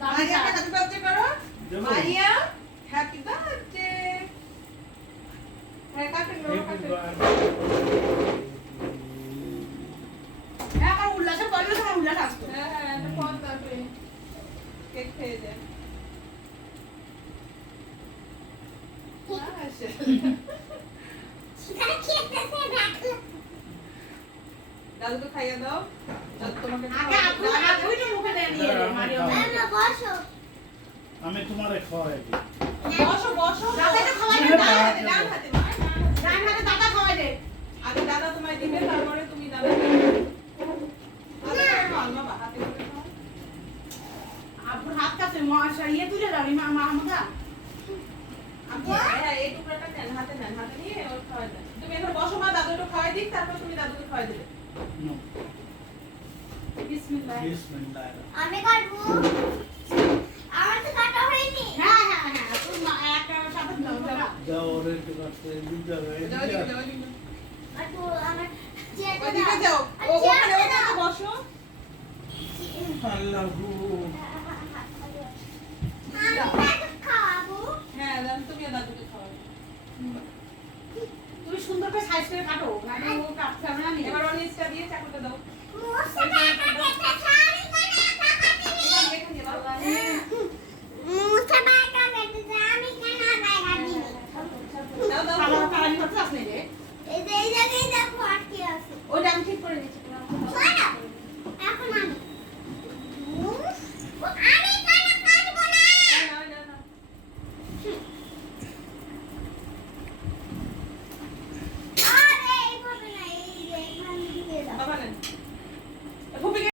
মারিয়াকে happy birthday করো। মারিয়া happy birthday. হ্যাঁ কাটেন হ্যাঁ আমার উল্লাসে বললো তোমার উল্লাস আসতো। হ্যাঁ একটা ফোন করবে কেক খেয়ে যায়। দাদুকে খাইয়ে দাও। দাদু তোমাকে আগে আপু তো মুখে দিয়ে নিয়ে এলো মারিয়া। বসো আমি তোমারে খাওয়াই দিই। বসো বসো। দাদাকে খাওয়াই দে, ডান হাতে ডান হাতে মা, ডান হাতে। রান্নাতে দাদা খাওয়াই দে। আগে দাদা তোমায় দিবে তারপরে তুমি দাদা হাতে করে খাও। আপুর হাত কাছে মশা ইয়ে তুলে দাও মা আমাকে। আপনি হ্যাঁ এই টুকরাটা নেন হাতে নিয়ে ওর খাওয়াই দেন। তুমি এখন বসো মা, দাদু একটু খাওয়াই দিক, তারপর তুমি দাদুকে খাওয়াই দেবে। নো বিসমিল্লাহ। বিসমিল্লাহ। আমি কাটবো আমার তো কাটা হয়নি হ্যাঁ হ্যাঁ হ্যাঁ তুই একটা সাথে দাও দাও। যাও ওরে একটু কাটতে দিতে হবে। যাও দিকে যাও দিকে। আপু আমার চেয়ারটা ওইদিকে যাও। ও ওখানে বসো। আল্লাহু